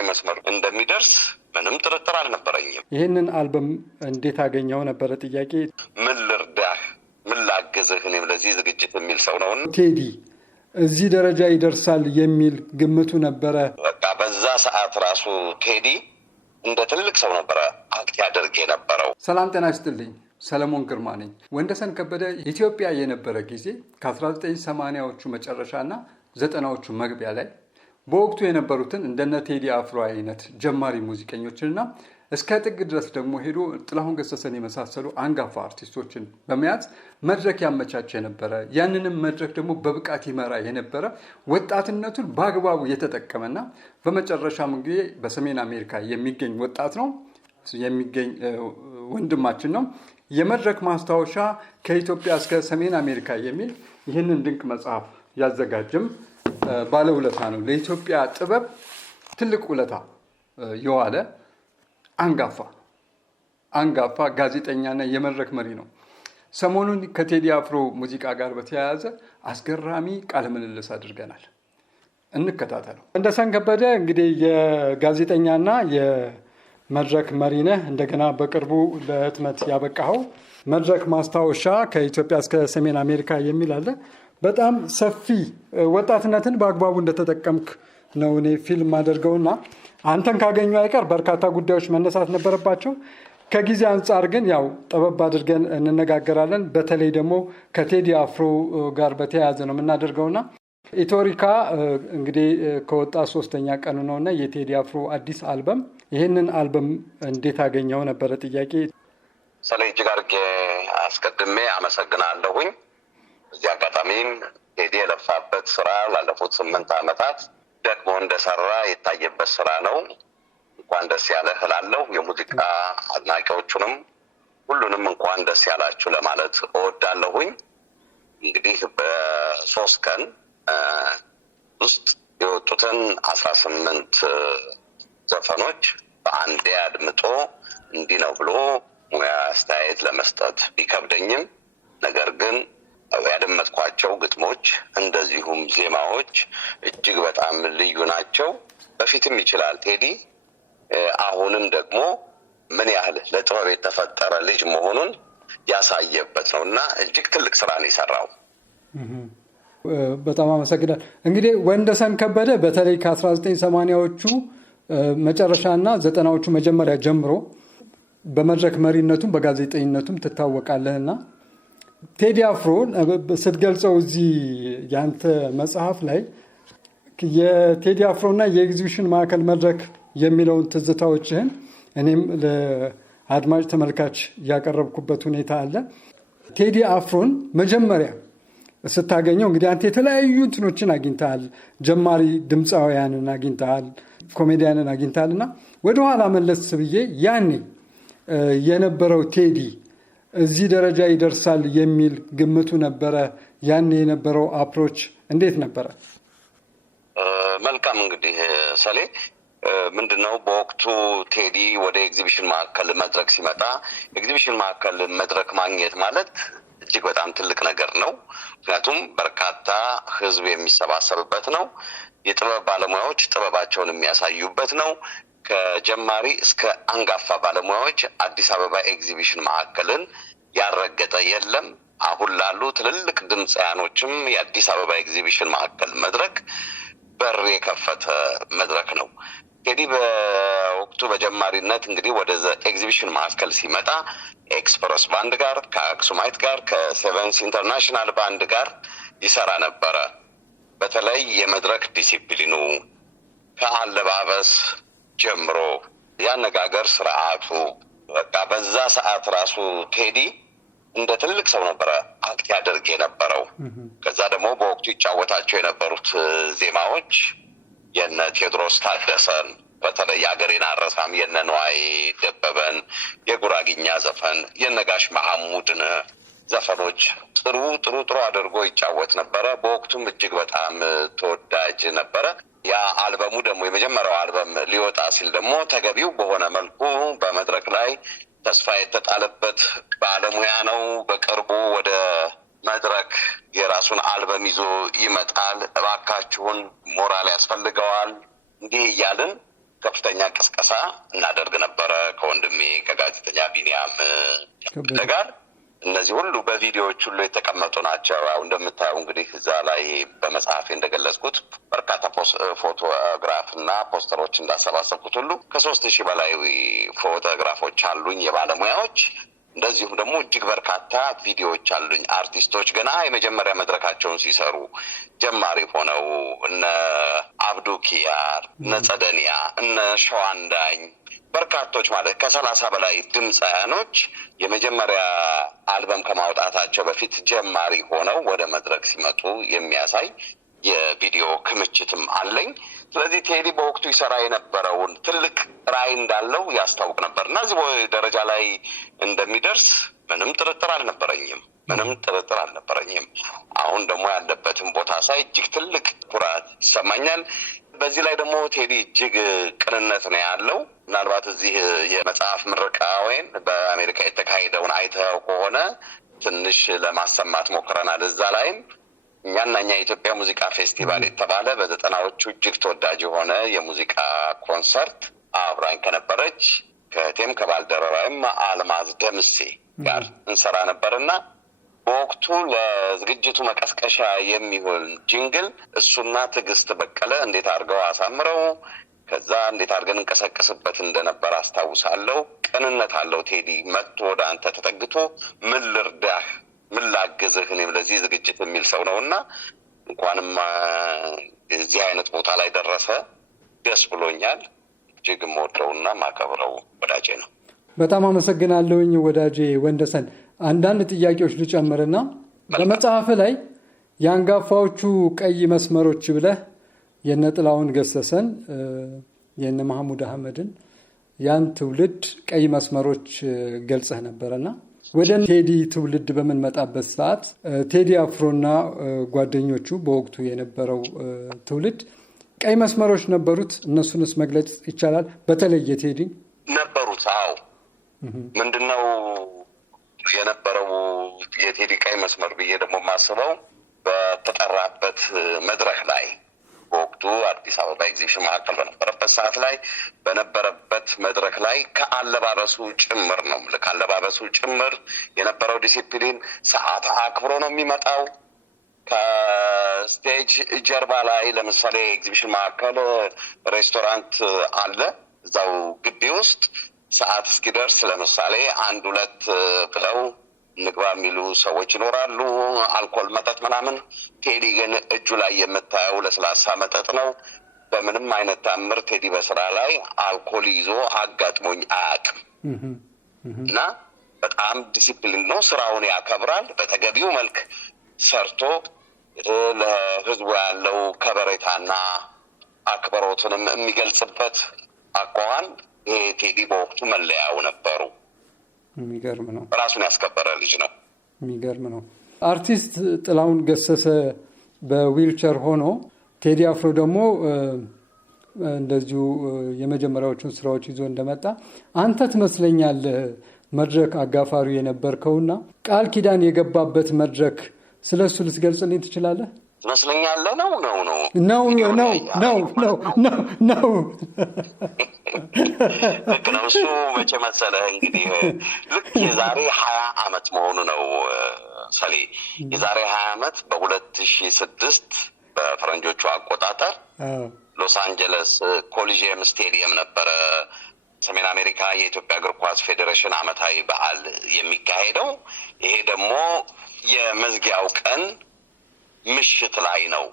ቀይ መስመር እንደሚደርስ ምንም ጥርጥር አልነበረኝም። ይህንን አልበም እንዴት አገኘው ነበር ጥያቄ። ምን ልርዳህ፣ ምን ላግዝህ፣ እኔም ለዚህ ዝግጅት የሚል ሰው ነው። ቴዲ እዚህ ደረጃ ይደርሳል የሚል ግምቱ ነበረ? በቃ በዛ ሰዓት ራሱ ቴዲ እንደ ትልቅ ሰው ነበረ አክት ያደርግ የነበረው። ሰላም ጤና ይስጥልኝ። ሰለሞን ግርማ ነኝ። ወንደሰን ከበደ ኢትዮጵያ የነበረ ጊዜ ከ1980ዎቹ መጨረሻና 90ዎቹ መግቢያ ላይ በወቅቱ የነበሩትን እንደነ ቴዲ አፍሮ አይነት ጀማሪ ሙዚቀኞችንና እስከ ጥግ ድረስ ደግሞ ሄዶ ጥላሁን ገሰሰን የመሳሰሉ አንጋፋ አርቲስቶችን በመያዝ መድረክ ያመቻች የነበረ፣ ያንንም መድረክ ደግሞ በብቃት ይመራ የነበረ፣ ወጣትነቱን በአግባቡ የተጠቀመና በመጨረሻም እንግዲህ በሰሜን አሜሪካ የሚገኝ ወጣት ነው፣ የሚገኝ ወንድማችን ነው። የመድረክ ማስታወሻ ከኢትዮጵያ እስከ ሰሜን አሜሪካ የሚል ይህንን ድንቅ መጽሐፍ ያዘጋጀም ባለውለታ ነው። ለኢትዮጵያ ጥበብ ትልቅ ውለታ የዋለ አንጋፋ ጋዜጠኛና የመድረክ መሪ ነው። ሰሞኑን ከቴዲ አፍሮ ሙዚቃ ጋር በተያያዘ አስገራሚ ቃለ ምልልስ አድርገናል። እንከታተለው። ወንደሰን ከበደ እንግዲህ የጋዜጠኛና የመድረክ መሪ ነህ። እንደገና በቅርቡ ለህትመት ያበቃኸው መድረክ ማስታወሻ ከኢትዮጵያ እስከ ሰሜን አሜሪካ የሚል አለ። በጣም ሰፊ ወጣትነትን በአግባቡ እንደተጠቀምክ ነው እኔ ፊልም አደርገውና አንተን ካገኙ አይቀር በርካታ ጉዳዮች መነሳት ነበረባቸው። ከጊዜ አንጻር ግን ያው ጠበብ አድርገን እንነጋገራለን። በተለይ ደግሞ ከቴዲ አፍሮ ጋር በተያያዘ ነው የምናደርገውና ኢትዮሪካ እንግዲህ ከወጣ 3ኛ ቀኑ ነውና የቴዲ አፍሮ አዲስ አልበም፣ ይህንን አልበም እንዴት አገኘው ነበረ ጥያቄ። ስለ እጅግ አድርጌ አስቀድሜ አመሰግናለሁኝ። እዚህ አጋጣሚም ቴዲ የለፋበት ስራ ላለፉት 8 ዓመታት ደግሞ እንደሰራ የታየበት ስራ ነው። እንኳን ደስ ያለህ እላለሁ። የሙዚቃ አድናቂዎቹንም ሁሉንም እንኳን ደስ ያላችሁ ለማለት እወዳለሁኝ። እንግዲህ በ3 ቀን ውስጥ የወጡትን 18 ዘፈኖች በአንዴ አድምጦ እንዲህ ነው ብሎ ሙያ አስተያየት ለመስጠት ቢከብደኝም ነገር ግን ያደመጥኳቸው ግጥሞች እንደዚሁም ዜማዎች እጅግ በጣም ልዩ ናቸው። በፊትም ይችላል ቴዲ፣ አሁንም ደግሞ ምን ያህል ለጥበብ የተፈጠረ ልጅ መሆኑን ያሳየበት ነውና እጅግ ትልቅ ስራ ነው የሰራው። በጣም አመሰግናለሁ። እንግዲህ ወንደሰን ከበደ በተለይ ከ1980ዎቹ መጨረሻና 90ዎቹ መጀመሪያ ጀምሮ በመድረክ መሪነቱም በጋዜጠኝነቱም ትታወቃለህና ቴዲ አፍሮ ስትገልጸው እዚህ ያንተ መጽሐፍ ላይ የቴዲ አፍሮና የኤግዚቢሽን ማዕከል መድረክ የሚለውን ትዝታዎችህን እኔም ለአድማጭ ተመልካች ያቀረብኩበት ሁኔታ አለ። ቴዲ አፍሮን መጀመሪያ ስታገኘው እንግዲህ አንተ የተለያዩ እንትኖችን አግኝተሃል፣ ጀማሪ ድምፃውያንን አግኝተሃል፣ ኮሜዲያንን አግኝተሃል እና ወደኋላ መለስ ብዬ ያኔ የነበረው ቴዲ እዚህ ደረጃ ይደርሳል የሚል ግምቱ ነበረ? ያኔ የነበረው አፕሮች እንዴት ነበረ? መልካም እንግዲህ ሰሌ ምንድነው በወቅቱ ቴዲ ወደ ኤግዚቢሽን ማዕከል መድረክ ሲመጣ ኤግዚቢሽን ማዕከል መድረክ ማግኘት ማለት እጅግ በጣም ትልቅ ነገር ነው። ምክንያቱም በርካታ ህዝብ የሚሰባሰብበት ነው። የጥበብ ባለሙያዎች ጥበባቸውን የሚያሳዩበት ነው። ከጀማሪ እስከ አንጋፋ ባለሙያዎች አዲስ አበባ ኤግዚቢሽን ማዕከልን ያረገጠ የለም። አሁን ላሉ ትልልቅ ድምፃያኖችም የአዲስ አበባ ኤግዚቢሽን ማዕከል መድረክ በር የከፈተ መድረክ ነው። ቴዲ በወቅቱ በጀማሪነት እንግዲህ ወደ ኤግዚቢሽን ማዕከል ሲመጣ ኤክስፕረስ ባንድ ጋር፣ ከአክሱማይት ጋር፣ ከሴቨንስ ኢንተርናሽናል ባንድ ጋር ይሰራ ነበረ። በተለይ የመድረክ ዲሲፕሊኑ ከአለባበስ ጀምሮ ያነጋገር ስርዓቱ በቃ በዛ ሰዓት ራሱ ቴዲ እንደ ትልቅ ሰው ነበረ አክት ያደርግ የነበረው። ከዛ ደግሞ በወቅቱ ይጫወታቸው የነበሩት ዜማዎች የነ ቴዎድሮስ ታደሰን በተለይ የአገሬን አረሳም፣ የነ ነዋይ ደበበን የጉራግኛ ዘፈን፣ የነጋሽ መሐሙድን ዘፈኖች ጥሩ አድርጎ ይጫወት ነበረ። በወቅቱም እጅግ በጣም ተወዳጅ ነበረ። ያ አልበሙ ደግሞ የመጀመሪያው አልበም ሊወጣ ሲል ደግሞ ተገቢው በሆነ መልኩ በመድረክ ላይ ተስፋ የተጣለበት ባለሙያ ነው። በቅርቡ ወደ መድረክ የራሱን አልበም ይዞ ይመጣል፣ እባካችሁን ሞራል ያስፈልገዋል፣ እንዲህ እያልን ከፍተኛ ቅስቀሳ እናደርግ ነበረ ከወንድሜ ከጋዜጠኛ ቢኒያም ጋር። እነዚህ ሁሉ በቪዲዮዎች ሁሉ የተቀመጡ ናቸው። እንደምታየው እንግዲህ እዛ ላይ በመጽሐፌ እንደገለጽኩት በርካታ ፎቶግራፍ እና ፖስተሮች እንዳሰባሰብኩት ሁሉ ከ3000 በላይ ፎቶግራፎች አሉኝ የባለሙያዎች። እንደዚሁም ደግሞ እጅግ በርካታ ቪዲዮዎች አሉኝ አርቲስቶች ገና የመጀመሪያ መድረካቸውን ሲሰሩ ጀማሪ ሆነው እነ አብዱ ኪያር፣ እነ ጸደኒያ፣ እነ ሸዋንዳኝ በርካቶች ማለት ከ30 በላይ ድምፃያኖች የመጀመሪያ አልበም ከማውጣታቸው በፊት ጀማሪ ሆነው ወደ መድረክ ሲመጡ የሚያሳይ የቪዲዮ ክምችትም አለኝ። ስለዚህ ቴዲ በወቅቱ ይሰራ የነበረውን ትልቅ ራዕይ እንዳለው ያስታውቅ ነበር እና እዚህ ደረጃ ላይ እንደሚደርስ ምንም ጥርጥር አልነበረኝም። አሁን ደግሞ ያለበትን ቦታ ሳይ እጅግ ትልቅ ኩራት ይሰማኛል። በዚህ ላይ ደግሞ ቴዲ እጅግ ቅንነት ነው ያለው። ምናልባት እዚህ የመጽሐፍ ምረቃውን በአሜሪካ የተካሄደውን አይተው ከሆነ ትንሽ ለማሰማት ሞክረናል። እዛ ላይም እኛ የኢትዮጵያ ሙዚቃ ፌስቲቫል የተባለ በ90ዎቹ እጅግ ተወዳጅ የሆነ የሙዚቃ ኮንሰርት አብራኝ ከነበረች ከቴም ከባልደረባይም አልማዝ ደምሴ ጋር እንሰራ ነበርና በወቅቱ ለዝግጅቱ መቀስቀሻ የሚሆን ጂንግል እሱና ትዕግስት በቀለ እንዴት አድርገው አሳምረው ከዛ እንዴት አድርገን እንቀሰቀስበት እንደነበር አስታውሳለሁ። ቅንነት አለው ቴዲ። መጥቶ ወደ አንተ ተጠግቶ ምን ልርዳህ፣ ምን ላግዝህ እኔም ለዚህ ዝግጅት የሚል ሰው ነውና እንኳንም እዚህ አይነት ቦታ ላይ ደረሰ። ደስ ብሎኛል። እጅግ የምወደውና ማከብረው ወዳጄ ነው። በጣም አመሰግናለሁኝ ወዳጄ ወንደሰን። አንዳንድ ጥያቄዎች ልጨምርና በመጽሐፍ ላይ የአንጋፋዎቹ ቀይ መስመሮች ብለህ የነ ጥላሁን ገሰሰን የነ መሐሙድ አህመድን ያን ትውልድ ቀይ መስመሮች ገልጸህ ነበርና ወደ ቴዲ ትውልድ በምንመጣበት ሰዓት ቴዲ አፍሮና ጓደኞቹ በወቅቱ የነበረው ትውልድ ቀይ መስመሮች ነበሩት። እነሱንስ መግለጽ ይቻላል? በተለይ ቴዲ ነበሩት። አዎ ምንድነው የነበረው የቴዲ ቀይ መስመር ብዬ ደግሞ የማስበው በተጠራበት መድረክ ላይ በወቅቱ አዲስ አበባ ኤግዚቢሽን ማዕከል በነበረበት ሰዓት ላይ በነበረበት መድረክ ላይ ከአለባበሱ ጭምር ነው። ከአለባበሱ ጭምር የነበረው ዲሲፕሊን ሰዓት አክብሮ ነው የሚመጣው። ከስቴጅ ጀርባ ላይ ለምሳሌ ኤግዚቢሽን ማዕከል ሬስቶራንት አለ። እዛው ግቢ ውስጥ ሰዓት እስኪደርስ ለምሳሌ 1-2 ብለው ንግባ የሚሉ ሰዎች ይኖራሉ። አልኮል መጠጥ ምናምን። ቴዲ ግን እጁ ላይ የምታየው ለስላሳ መጠጥ ነው። በምንም አይነት ታምር ቴዲ በስራ ላይ አልኮል ይዞ አጋጥሞኝ አያውቅም እና በጣም ዲሲፕሊን ነው። ስራውን ያከብራል። በተገቢው መልክ ሰርቶ ለህዝቡ ያለው ከበሬታና አክብሮትንም የሚገልጽበት አኳኋን ይሄ ቴዲ በወቅቱ መለያው ነበሩ። የሚገርም ነው። ራሱን ያስከበረ ልጅ ነው። የሚገርም ነው። አርቲስት ጥላሁን ገሰሰ በዊልቸር ሆኖ ቴዲ አፍሮ ደግሞ እንደዚሁ የመጀመሪያዎቹን ስራዎች ይዞ እንደመጣ አንተ ትመስለኛለህ መድረክ አጋፋሪ የነበርከውና ቃል ኪዳን የገባበት መድረክ ስለሱ ልትገልጽልኝ ትችላለህ? ትመስለኛለህ ነው ልክ ነው። እሱ መቼ መሰለህ እንግዲህ ልክ የዛሬ 20 ዓመት መሆኑ ነው ሰሌ። የዛሬ 20 ዓመት በ2006 በፈረንጆቹ አቆጣጠር ሎስ አንጀለስ ኮሊጂየም ስቴዲየም ነበረ ሰሜን አሜሪካ የኢትዮጵያ እግር ኳስ ፌዴሬሽን ዓመታዊ በዓል የሚካሄደው። ይሄ ደግሞ የመዝጊያው ቀን ምሽት ላይ ነው።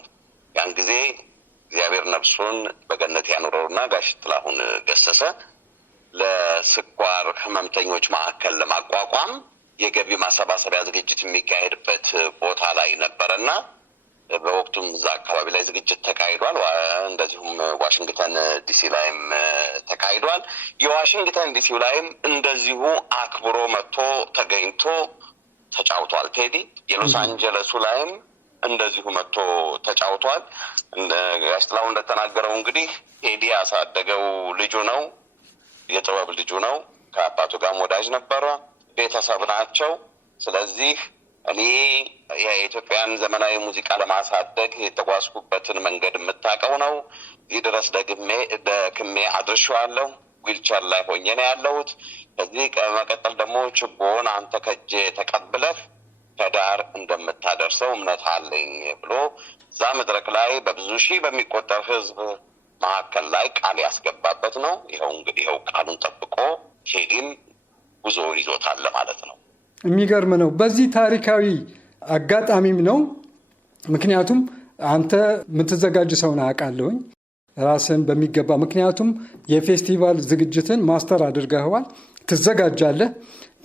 ያን ጊዜ እግዚአብሔር ነፍሱን በገነት ያኑረውና ጋሽ ጥላሁን ገሰሰ ለስኳር ህመምተኞች ማዕከል ለማቋቋም የገቢ ማሰባሰቢያ ዝግጅት የሚካሄድበት ቦታ ላይ ነበረና በወቅቱም እዛ አካባቢ ላይ ዝግጅት ተካሂዷል። እንደዚሁም ዋሽንግተን ዲሲ ላይም ተካሂዷል። የዋሽንግተን ዲሲ ላይም እንደዚሁ አክብሮ መጥቶ ተገኝቶ ተጫውቷል ቴዲ። የሎስ አንጀለሱ ላይም እንደዚሁ መጥቶ ተጫውቷል። ጋሽ ጥላሁን እንደተናገረው እንግዲህ ቴዲ ያሳደገው ልጁ ነው፣ የጥበብ ልጁ ነው። ከአባቱ ጋርም ወዳጅ ነበረ፣ ቤተሰብ ናቸው። ስለዚህ እኔ የኢትዮጵያን ዘመናዊ ሙዚቃ ለማሳደግ የተጓዝኩበትን መንገድ የምታውቀው ነው። እዚህ ድረስ ደክሜ አድርሼዋለሁ። ዊልቸር ላይ ሆኜ ነው ያለሁት። ከዚህ መቀጠል ደግሞ ችቦን አንተ ከእጄ ተቀብለህ ከዳር እንደምታደርሰው እምነት አለኝ ብሎ እዛ መድረክ ላይ በብዙ ሺህ በሚቆጠር ህዝብ መካከል ላይ ቃል ያስገባበት ነው። ይኸው እንግዲህ ይኸው ቃሉን ጠብቆ ቴዲም ጉዞውን ይዞታል ማለት ነው። የሚገርም ነው። በዚህ ታሪካዊ አጋጣሚም ነው። ምክንያቱም አንተ የምትዘጋጅ ሰውን አውቃለሁኝ ራስን በሚገባ ምክንያቱም የፌስቲቫል ዝግጅትን ማስተር አድርገዋል፣ ትዘጋጃለህ።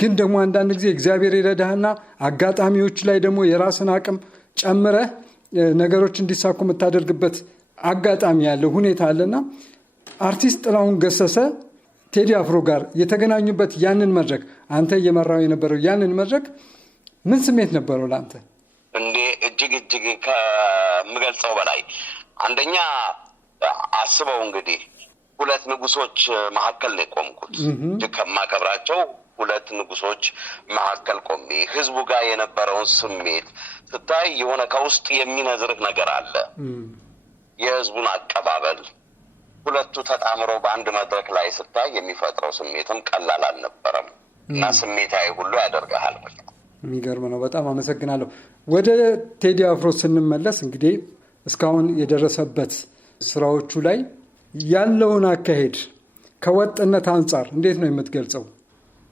ግን ደግሞ አንዳንድ ጊዜ እግዚአብሔር ይረዳህና አጋጣሚዎች ላይ ደግሞ የራስን አቅም ጨምረህ ነገሮች እንዲሳኩ የምታደርግበት አጋጣሚ ያለ ሁኔታ አለና አርቲስት ጥላሁን ገሰሰ ቴዲ አፍሮ ጋር የተገናኙበት ያንን መድረክ አንተ እየመራው የነበረው ያንን መድረክ ምን ስሜት ነበረው ለአንተ? እንዴ እጅግ ከምገልጸው በላይ አንደኛ አስበው እንግዲህ ሁለት ንጉሶች መካከል ነው የቆምኩት። ከማከብራቸው ሁለት ንጉሶች መካከል ቆሜ ህዝቡ ጋር የነበረውን ስሜት ስታይ የሆነ ከውስጥ የሚነዝርህ ነገር አለ። የህዝቡን አቀባበል ሁለቱ ተጣምረው በአንድ መድረክ ላይ ስታይ የሚፈጥረው ስሜትም ቀላል አልነበረም እና ስሜታዊ ሁሉ ያደርግሃል። የሚገርም ነው። በጣም አመሰግናለሁ። ወደ ቴዲ አፍሮ ስንመለስ እንግዲህ እስካሁን የደረሰበት ስራዎቹ ላይ ያለውን አካሄድ ከወጥነት አንጻር እንዴት ነው የምትገልጸው?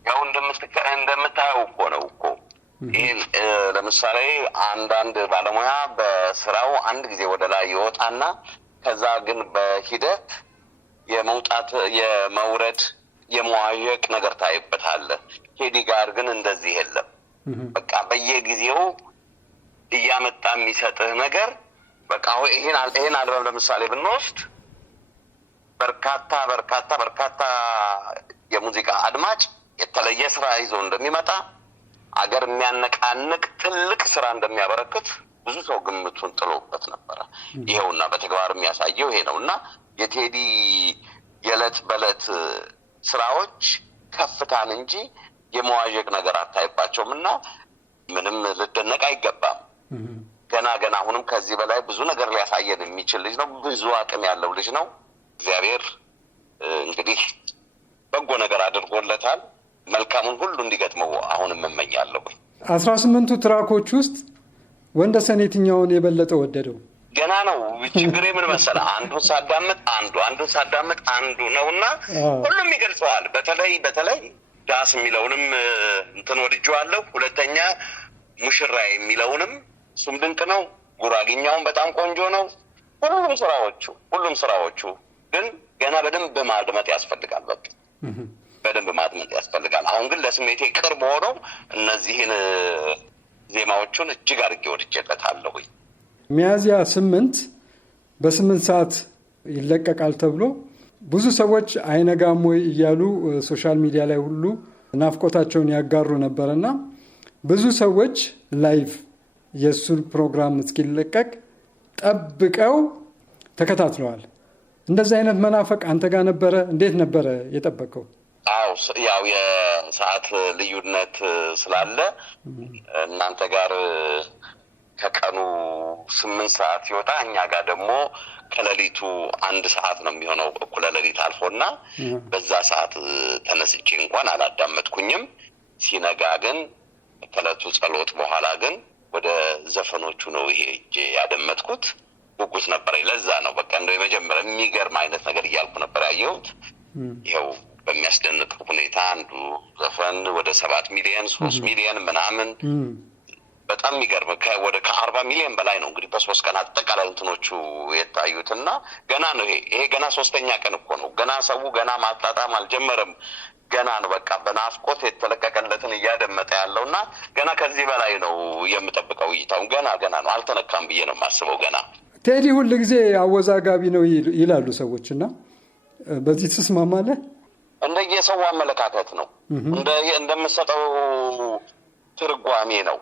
ያው እንደምታየው እኮ ነው እኮ ይህን ለምሳሌ አንዳንድ ባለሙያ በስራው አንድ ጊዜ ወደ ላይ ይወጣና ከዛ ግን በሂደት የመውጣት የመውረድ የመዋዠቅ ነገር ታይበታለህ። ቴዲ ጋር ግን እንደዚህ የለም። በቃ በየጊዜው እያመጣ የሚሰጥህ ነገር በቃ ይሄን አልበም ለምሳሌ ብንወስድ በርካታ የሙዚቃ አድማጭ የተለየ ስራ ይዞ እንደሚመጣ አገር የሚያነቃንቅ ትልቅ ስራ እንደሚያበረክት ብዙ ሰው ግምቱን ጥሎበት ነበረ። ይሄውና በተግባር የሚያሳየው ይሄ ነውና የቴዲ የዕለት በዕለት ስራዎች ከፍታን እንጂ የመዋዠቅ ነገር አታይባቸውም እና ምንም ልደነቅ አይገባም። ገና አሁንም ከዚህ በላይ ብዙ ነገር ሊያሳየን የሚችል ልጅ ነው። ብዙ አቅም ያለው ልጅ ነው። እግዚአብሔር እንግዲህ በጎ ነገር አድርጎለታል። መልካሙን ሁሉ እንዲገጥመው አሁንም እመኛለሁ። 18ቱ ትራኮች ውስጥ ወንደሰን የትኛውን የበለጠ ወደደው? ገና ነው። ችግሬ ምን መሰለህ? አንዱን ሳዳምጥ አንዱ ነውና ሁሉም ይገልጸዋል። በተለይ ዳስ የሚለውንም እንትን ወድጄዋለሁ። ሁለተኛ ሙሽራ የሚለውንም እሱም ድንቅ ነው። ጉራግኛውን በጣም ቆንጆ ነው። ሁሉም ስራዎቹ ግን ገና በደንብ ማድመጥ ያስፈልጋል። በቃ በደንብ ማድመጥ ያስፈልጋል። አሁን ግን ለስሜቴ ቅርብ ሆነው እነዚህን ዜማዎቹን እጅግ አድርጌ ወድጄለታለሁ። ሚያዝያ 8 በ8 ሰዓት ይለቀቃል ተብሎ ብዙ ሰዎች አይነጋም ወይ እያሉ ሶሻል ሚዲያ ላይ ሁሉ ናፍቆታቸውን ያጋሩ ነበርና ብዙ ሰዎች ላይቭ የእሱን ፕሮግራም እስኪለቀቅ ጠብቀው ተከታትለዋል። እንደዚህ አይነት መናፈቅ አንተ ጋር ነበረ? እንዴት ነበረ የጠበቀው? አዎ ያው የሰዓት ልዩነት ስላለ እናንተ ጋር ከቀኑ 8 ሰዓት ሲወጣ እኛ ጋር ደግሞ ከሌሊቱ 1 ሰዓት ነው የሚሆነው። እኩለ ሌሊት አልፎና በዛ ሰዓት ተነስቼ እንኳን አላዳመጥኩኝም። ሲነጋ ግን ከዕለቱ ጸሎት በኋላ ግን ወደ ዘፈኖቹ ነው ይሄ ያደመጥኩት። ጉጉት ነበር። ለዛ ነው በቃ እንደው የመጀመሪያ የሚገርም አይነት ነገር እያልኩ ነበር ያየሁት። ይኸው በሚያስደንቅ ሁኔታ አንዱ ዘፈን ወደ 7 ሚሊዮን 3 ሚሊዮን ምናምን በጣም የሚገርም ወደ 40 ሚሊዮን በላይ ነው እንግዲህ በ3 ቀን አጠቃላይ እንትኖቹ የታዩትና ገና ነው ይሄ ገና 3ኛ ቀን እኮ ነው። ገና ሰው ገና ማጣጣም አልጀመረም። ገና ነው በቃ በናፍቆት የተለቀቀለትን እያደመጠ ያለውና ገና ከዚህ በላይ ነው የምጠብቀው። እይታው ገና ነው አልተነካም ብዬ ነው የማስበው። ገና ቴዲ ሁሉ ጊዜ አወዛጋቢ ነው ይላሉ ሰዎችና በዚህ ትስማማለህ? እንደየሰው አመለካከት ነው፣ እንደምሰጠው ትርጓሜ ነው።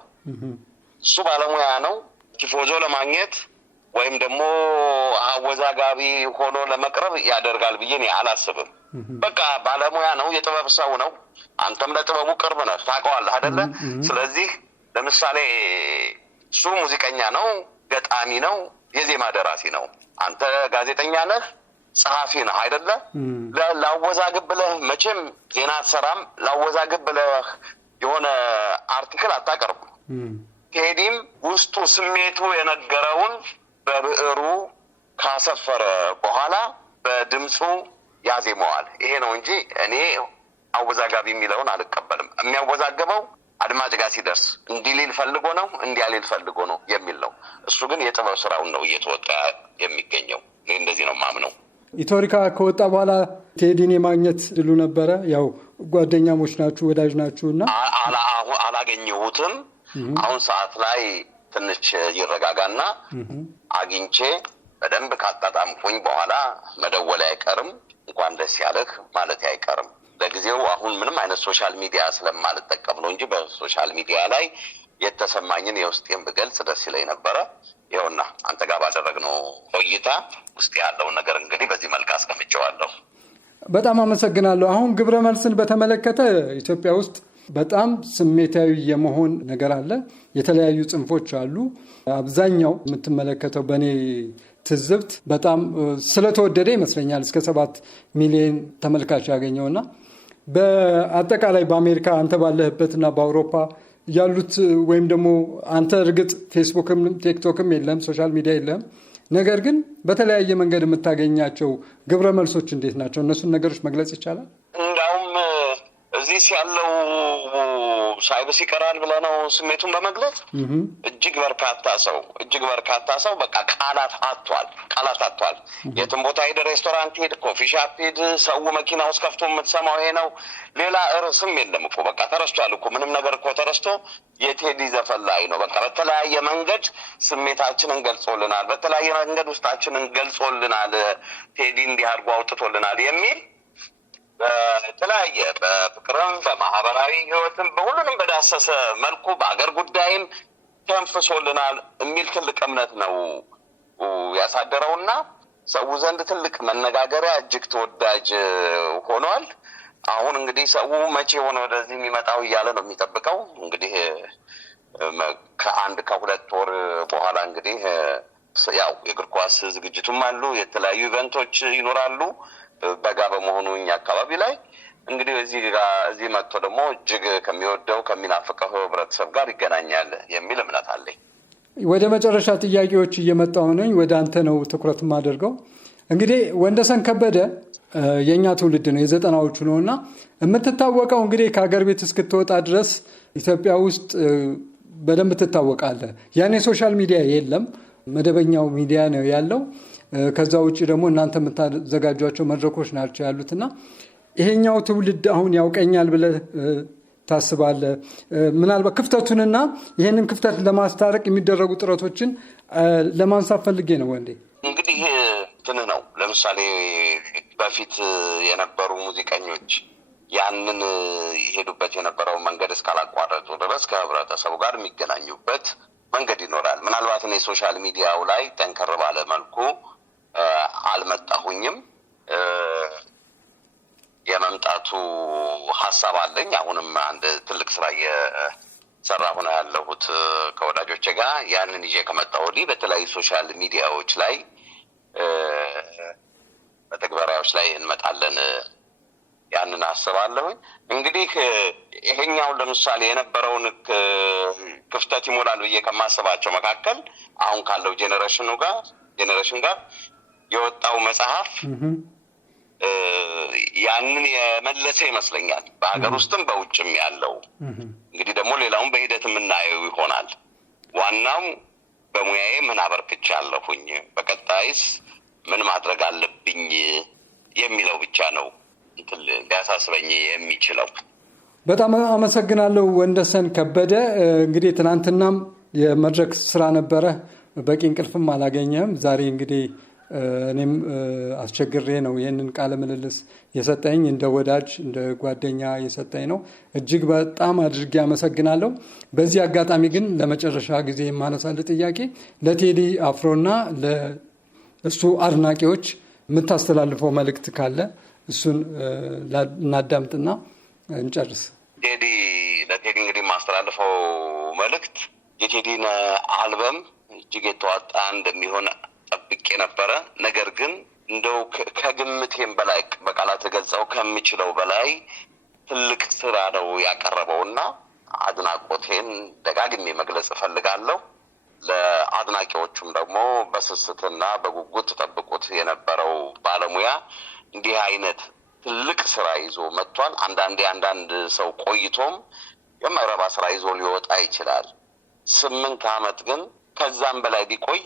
እሱ ባለሙያ ነው። ቲፎዞ ለማግኘት ወይም ደግሞ አወዛጋቢ ሆኖ ለመቅረብ ያደርጋል ብዬ እኔ አላስብም። በቃ ባለሙያ ነው፣ የጥበብ ሰው ነው። አንተም ለጥበቡ ቅርብ ነህ፣ ታውቀዋለህ አይደለ? ስለዚህ ለምሳሌ እሱ ሙዚቀኛ ነው፣ ገጣሚ ነው፣ የዜማ ደራሲ ነው። አንተ ጋዜጠኛ ነህ፣ ጸሐፊ ነህ አይደለ? ላወዛግብ ብለህ መቼም ዜና አትሰራም። ላወዛግብ ብለህ የሆነ አርቲክል አታቀርቡ። ቴዲም ውስጡ ስሜቱ የነገረውን በብዕሩ ካሰፈረ በኋላ በድምፁ ያዜመዋል። ይሄ ነው እንጂ እኔ አወዛጋቢ የሚለውን አልቀበልም። የሚያወዛገበው አድማጭ ጋር ሲደርስ እንዲህ ሊል ፈልጎ ነው እንዲያ ሊል ፈልጎ ነው የሚል ነው። እሱ ግን የጥበብ ስራውን ነው እየተወጣ የሚገኘው። እኔ እንደዚህ ነው ማምነው። ኢትዮሪካ ከወጣ በኋላ ቴዲን የማግኘት ድሉ ነበረ? ያው ጓደኛሞች ናችሁ፣ ወዳጅ ናችሁ እና አላገኘሁትም። አሁን ሰዓት ላይ ትንሽ ይረጋጋና አግኝቼ በደንብ ካጣጣምኩኝ በኋላ መደወል አይቀርም፣ እንኳን ደስ ያለህ ማለት አይቀርም። ለጊዜው አሁን ምንም አይነት ሶሻል ሚዲያ ስለማልጠቀም ነው እንጂ በሶሻል ሚዲያ ላይ የተሰማኝን የውስጤን ብገልጽ ደስ ይለኝ ነበረ። ይኸውና አንተ ጋር ባደረግነው ቆይታ ውስጥ ያለውን ነገር እንግዲህ በዚህ መልክ አስቀምጨዋለሁ። በጣም አመሰግናለሁ። አሁን ግብረ መልስን በተመለከተ ኢትዮጵያ ውስጥ በጣም ስሜታዊ የመሆን ነገር አለ። የተለያዩ ጽንፎች አሉ። አብዛኛው የምትመለከተው በእኔ ትዝብት በጣም ስለተወደደ ይመስለኛል እስከ 7 ሚሊዮን ተመልካች ያገኘውና በአጠቃላይ በአሜሪካ አንተ ባለህበትና በአውሮፓ ያሉት ወይም ደግሞ አንተ እርግጥ ፌስቡክም ቲክቶክም የለም፣ ሶሻል ሚዲያ የለም። ነገር ግን በተለያየ መንገድ የምታገኛቸው ግብረ መልሶች እንዴት ናቸው? እነሱን ነገሮች መግለጽ ይቻላል? እንዳውም እዚህ ያለው ሳይብስ ይቀራል ብለህ ነው ስሜቱን በመግለጽ እጅግ በርካታ ሰው በቃ ቃላት አጥቷል። የትም ቦታ ሄድ፣ ሬስቶራንት ሄድ፣ ኮፊ ሻፕ ሄድ፣ ሰው መኪና ውስጥ ከፍቶ የምትሰማው ይሄ ነው። ሌላ ርዕስም የለም እኮ በቃ ተረስቷል እኮ ምንም ነገር እኮ ተረስቶ የቴዲ ዘፈን ላይ ነው። በቃ በተለያየ መንገድ ስሜታችንን ገልጾልናል፣ በተለያየ መንገድ ውስጣችንን ገልጾልናል፣ ቴዲ እንዲህ አድርጎ አውጥቶልናል የሚል በተለያየ በፍቅርም በማህበራዊ ህይወትም በሁሉንም በዳሰሰ መልኩ በአገር ጉዳይም ተንፍሶልናል የሚል ትልቅ እምነት ነው ያሳደረውና ሰው ዘንድ ትልቅ መነጋገሪያ እጅግ ተወዳጅ ሆኗል። አሁን እንግዲህ ሰው መቼ ሆነ ወደዚህ የሚመጣው እያለ ነው የሚጠብቀው። እንግዲህ ከ1-2 ወር በኋላ እንግዲህ ያው የእግር ኳስ ዝግጅቱም አሉ፣ የተለያዩ ኢቨንቶች ይኖራሉ። በጋ በመሆኑ እኛ አካባቢ ላይ እንግዲህ እዚህ መጥቶ ደግሞ እጅግ ከሚወደው ከሚናፍቀው ህብረተሰብ ጋር ይገናኛል የሚል እምነት አለኝ። ወደ መጨረሻ ጥያቄዎች እየመጣሁ ነኝ። ወደ አንተ ነው ትኩረት የማደርገው። እንግዲህ ወንደሰን ከበደ የእኛ ትውልድ ነው፣ የ90ዎቹ ነው እና የምትታወቀው እንግዲህ ከሀገር ቤት እስክትወጣ ድረስ ኢትዮጵያ ውስጥ በደንብ ትታወቃለህ። ያኔ ሶሻል ሚዲያ የለም፣ መደበኛው ሚዲያ ነው ያለው። ከዛ ውጭ ደግሞ እናንተ የምታዘጋጇቸው መድረኮች ናቸው ያሉትና ይሄኛው ትውልድ አሁን ያውቀኛል ብለህ ታስባለህ? ምናልባት ክፍተቱንና ይህንን ክፍተት ለማስታረቅ የሚደረጉ ጥረቶችን ለማንሳት ፈልጌ ነው። ወንዴ እንግዲህ እንትን ነው ለምሳሌ በፊት የነበሩ ሙዚቀኞች ያንን ይሄዱበት የነበረው መንገድ እስካላቋረጡ ድረስ ከህብረተሰቡ ጋር የሚገናኙበት መንገድ ይኖራል። ምናልባት እኔ ሶሻል ሚዲያው ላይ ጠንከር ባለ መልኩ አልመጣሁኝም። የመምጣቱ ሀሳብ አለኝ። አሁንም አንድ ትልቅ ስራ እየሰራሁ ነው ያለሁት ከወዳጆቼ ጋር። ያንን ይዤ ከመጣሁ ወዲህ በተለያዩ ሶሻል ሚዲያዎች ላይ በተግባራዎች ላይ እንመጣለን። ያንን አስባለሁኝ። እንግዲህ ይሄኛው ለምሳሌ የነበረውን ክፍተት ይሞላል ብዬ ከማስባቸው መካከል አሁን ካለው ጄኔሬሽን ጋር የወጣው መጽሐፍ ያንን የመለሰ ይመስለኛል። በሀገር ውስጥም በውጭም ያለው እንግዲህ ደግሞ ሌላውን በሂደት የምናየው ይሆናል። ዋናው በሙያዬ ምን አበርክቻለሁኝ፣ በቀጣይስ ምን ማድረግ አለብኝ የሚለው ብቻ ነው ሊያሳስበኝ የሚችለው። በጣም አመሰግናለሁ ወንደሰን ከበደ። እንግዲህ ትናንትናም የመድረክ ስራ ነበረ፣ በቂ እንቅልፍም አላገኘህም። ዛሬ እንግዲህ እኔም አስቸግሬ ነው ይህንን ቃለ ምልልስ የሰጠኝ፣ እንደ ወዳጅ እንደ ጓደኛ የሰጠኝ ነው። እጅግ በጣም አድርጌ አመሰግናለሁ። በዚህ አጋጣሚ ግን ለመጨረሻ ጊዜ የማነሳልህ ጥያቄ ለቴዲ አፍሮና ለእሱ አድናቂዎች የምታስተላልፈው መልእክት ካለ እሱን እናዳምጥና እንጨርስ። ለቴዲ እንግዲህ ማስተላልፈው መልእክት የቴዲን አልበም እጅግ የተዋጣ እንደሚሆን ጠብቄ ነበረ። ነገር ግን እንደው ከግምቴም በላይ በቃላት ገልጸው ከምችለው በላይ ትልቅ ስራ ነው ያቀረበውና አድናቆቴን ደጋግሜ መግለጽ እፈልጋለሁ። ለአድናቂዎቹም ደግሞ በስስትና በጉጉት ተጠብቁት የነበረው ባለሙያ እንዲህ አይነት ትልቅ ስራ ይዞ መጥቷል። አንዳንድ ሰው ቆይቶም የማይረባ ስራ ይዞ ሊወጣ ይችላል። 8 ዓመት ግን ከዛም በላይ ቢቆይ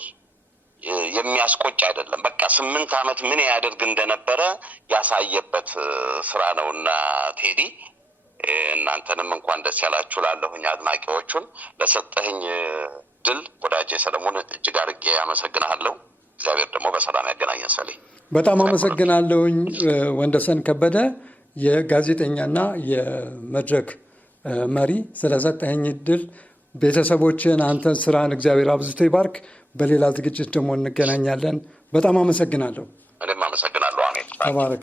የሚያስቆጭ አይደለም። በቃ 8 ዓመት ምን ያደርግ እንደነበረ ያሳየበት ስራ ነውና ቴዲ እናንተንም እንኳን ደስ ያላችሁ ላለሁኝ አድናቂዎቹን ለሰጠኝ ድል ወዳጄ ሰለሞን እጅግ አድርጌ አመሰግናለሁ። እግዚአብሔር ደግሞ በሰላም ያገናኘን። ሰሌ በጣም አመሰግናለሁኝ። ወንደሰን ከበደ የጋዜጠኛና የመድረክ መሪ ስለሰጠኝ ድል ቤተሰቦችን አንተን ስራን እግዚአብሔር አብዝቶ ይባርክ። በሌላ ዝግጅት ደግሞ እንገናኛለን። በጣም አመሰግናለሁ። እኔም አመሰግናለሁ። አሜን። ተባረክ።